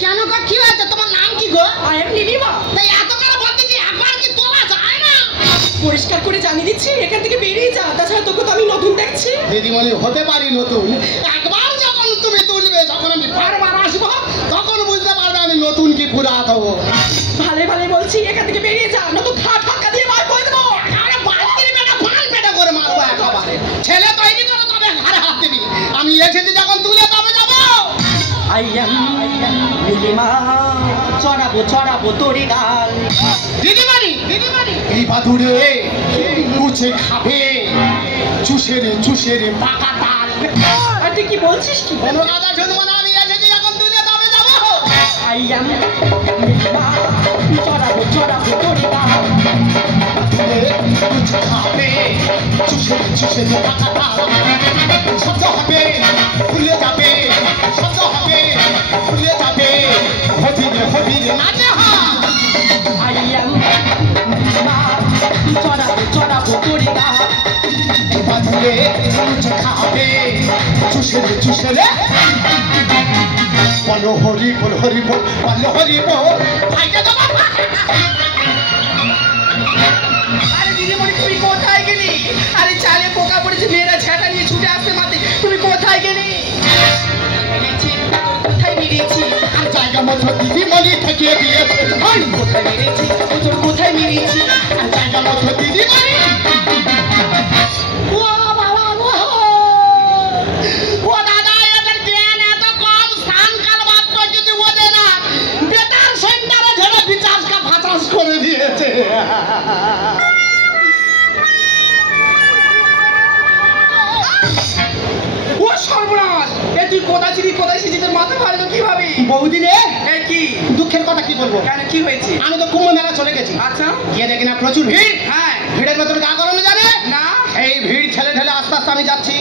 কেন গো, কি হয়েছে? তোমার নাম কি গো? I am Lilima. তাই এত করে বলতে যে একবার কি তোলা যায় না? পরিষ্কার করে জানিয়ে দিচ্ছি, এখান থেকে বেরিয়ে যা। তাছাড়া তোকে তো আমি নতুন দেখছি। দিদিমণি হতে পারি নতুন, একবার যখন তুমি তুলবে, যখন আমি বারবার আসবো, তখন বুঝতে পারবে আমি নতুন কি পুরাত হবো। ভালো ভালো বলছি, এখান থেকে বেরিয়ে যা, নতুন ধাক্কা দিয়ে বার করে দেবো। আরে বালতির বেটা ফাল পেটা করে মারবো একেবারে। ছেলে তৈরি করে তবে ঘরে হাত দিবি। আমি এসেছি যখন তুলে তবে যাবো। আই এম লিলিমা, চড়াবো তোরে গাল। দিদিমণি এই বাদুরে মুছে খাবে চুষে রে পাকা তাল। আর তুই কি বলছিস? কি কোনো কথা শুনবো না, আমি এসেছি যখন তুলে তবে যাবো। আই এম লিলিমা, চড়াবো তোরে গাল। মুছে খাবে চুষে রে পাকা তাল। শব্দ হবে ভুলে যাবে, শব্দ হবে ভুলে যাবে। হবি রে নাচে হা। আই এম লিলিমা, চড়াবো তোরে গাল। বাদুরে মুছে খাবে চুষে রে। বলো হরি বল ভাইকে দেবো। আরে দিদিমণি, তুমি কোথায় গেলি? আরে চালে পোকা পড়েছে, মেয়েরা ঝাঁটা নিয়ে ছুটে আসতে মাতে। তুমি কোথায় গেলি? কোথায় মেরেছি? আর জায়গা মতো দিদিমণি থেকে দিয়েছে। কোথায় মেরেছি? তোর কোথায় মেরেছি? আর জায়গা মতো দিদিমণি। ও দাদা, এদের জ্ঞান এত কম, স্নানকাল মাত্র যদি ওদের না বেতার সেন্টারে ধরে বিচাসকা ফাঁচাস করে দিয়েছে। ও সর্বনাশ! এ তুই কোথায় ছিলি, কোথায় এসেছিস? তোর মাথা ভালো কিভাবে? বৌদি রে, এ কি দুঃখের কথা কি বলবো? কেন, কি হয়েছে? আমি তো কুম্ভ মেলা চলে গেছি। আচ্ছা, গিয়ে দেখি না প্রচুর ভিড়। হ্যাঁ, ভিড়ের ভেতরে গা গরম জানে না এই ভিড় ঠেলে আস্তে আস্তে আমি যাচ্ছি।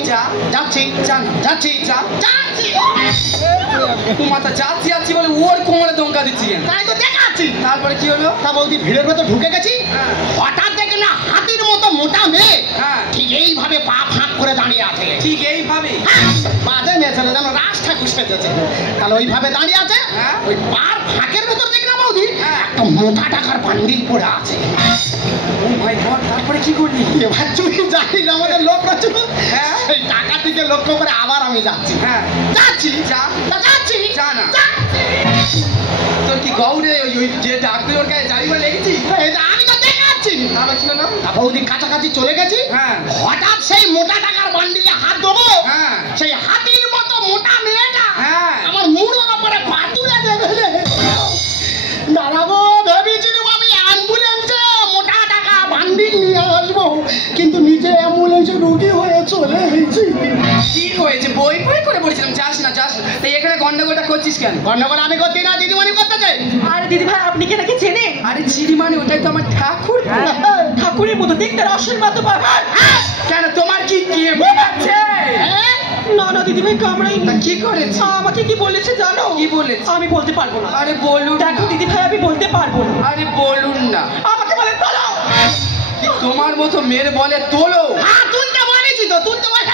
তুই মাথা যাচ্ছি বলে ওর কোমরে দমকা দিচ্ছি কেন? তাই তো দেখাচ্ছি। তারপরে কি হলো? তা বৌদি, ভিড়ের ভেতর ঢুকে গেছি, হ্যাঁ। হঠাৎ দেখে না হাতির মতো মোটা মেয়ে হ্যাঁ, ঠিক এইভাবে পা ফাঁক করে দাঁড়িয়ে আছে। ঠিক এইভাবে? বাজে মেয়ে ছিল, যেন রাজ ঠাকুর সেজেছে। তাহলে ওইভাবে দাঁড়িয়ে আছে, হ্যাঁ। ওই পার ফাঁকের ভেতর দেখি না বৌদি হ্যাঁ। একটা মোটা টাকার বান্ডিল পড়ে আছে। ও মাই গড! তারপরে কি করলি? এবার তুই জানিস আমাদের লোক প্রচুর। হ্যাঁ। সেই টাকা থেকে লক্ষ্য করে আবার আমি যাচ্ছি। হ্যাঁ, যাচ্ছি যা যা না। তোর কি গৌরে ওই যে ডাক্তার ওর গায়ে জারিমা লেগেছি? আমি তো দেখাচ্ছি। তারপর কি হলো? বৌদি কাছাকাছি চলে গেছি, হ্যাঁ। হঠাৎ সেই মোটা টাকার বান্ডিলে হাত দেবো, হ্যাঁ। সেই হাতির মতো মোটা মেয়েটা হ্যাঁ। আমার মুড়োর ওপরে পা তুলে দেবে। দাঁড়াবো ভেবেছিলাম আমি অ্যাম্বুলেন্সে মোটা টাকা বান্ডিল নিয়ে আসবো, কিন্তু নিজে অ্যাম্বুলেন্সে রুগী হয়ে চলে এসেছি। কি হয়েছে? বই করে বলেছিলাম যাস না। তাই এখানে গন্ডগোলটা করছিস কেন? গন্ডগোল আমি করছি না, দিদিমণি করতে চাই। আরে দিদি ভাই, আপনি কি নাকি চেনেন? আরে চিনি মানে ওটাই তো আমার ঠাকুর। ঠাকুরের মতো দেখতে, রসের মতো বাগান। কেন, তোমার কি আছে? না দিদি ভাই, কামড়াইনি। কি করেছে? আমাকে কি বলেছে জানো? কি বলেছে? আমি বলতে পারবো না। আরে বলুন। দেখো দিদি ভাই, আমি বলতে পারবো না। আরে বলুন না। আমাকে বলে তোলো। কি তোমার মতো মেয়ের বলে তোলো? তুলতে বলেছি তো, তুলতে বলে।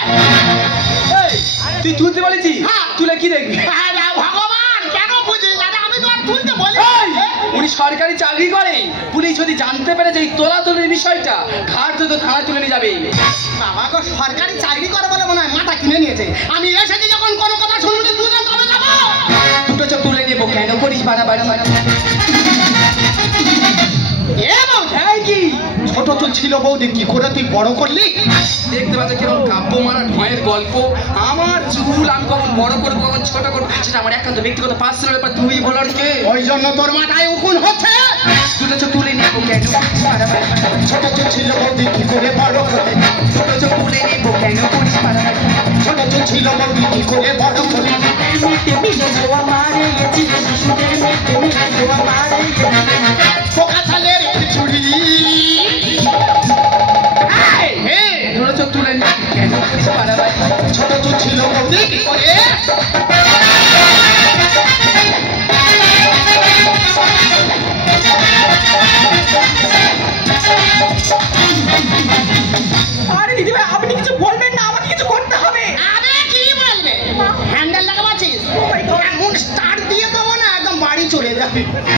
তুই তুলতে বলেছি? তুলে কি দেখবি? ভগবান, কেন বুঝিস? আমি তো আর তুলতে বলি। উনি সরকারি চাকরি করে। পুলিশ যদি জানতে পেরে যে এই তোলাতুলির বিষয়টা, ঘাট তো থানায় তুলে নিয়ে যাবে। বাবা গো, সরকারি চাকরি করে বলে মনে হয় মাথা কিনে নিয়েছে। আমি এসেছি যখন কোনো কথা শুনবো যে তুলে তবে যাবো। দুটো চোখ তুলে নেবো। কেন করিস বাড়াবাড়ি? এ বৌদি, এই কি ছোট তো ছিল বৌদি, কি করে তুই বড় করলি? দেখতে পাচ্ছ কিরকম কাব্য মারা ঢয়ের গল্প? আমার চুল আমি কখন বড় করবো, কখন ছোট করবো, সেটা আমার একান্ত ব্যক্তিগত পার্সোনাল ব্যাপার। তুমি বলার কে? ওই জন্য তোর মাথায় উকুন হচ্ছে। দুটো চোখ তুলে নেবো। কেন ছোট তো ছিল বৌদি, কি করে বড় করলি? দুটো চোখ তুলে নেবো। কেন করিস বাড়াবাড়ি? ছোট তো ছিল বৌদি, কি করে বড় করলি? পোকা ছালের চুড়ি। দুটো চোখ তুলে নেবো। কেন করিস বাড়াবাড়ি? ছোট তো ছিল বৌদি, কি করে? আরে দিদি ভাই, আপনি কিছু বলবেন না, আমাকে কিছু করতে হবে। আরে কি বলবে? হ্যান্ডেল লাগাবাছিস? এমন স্টার্ট দিয়ে চলে যাবে।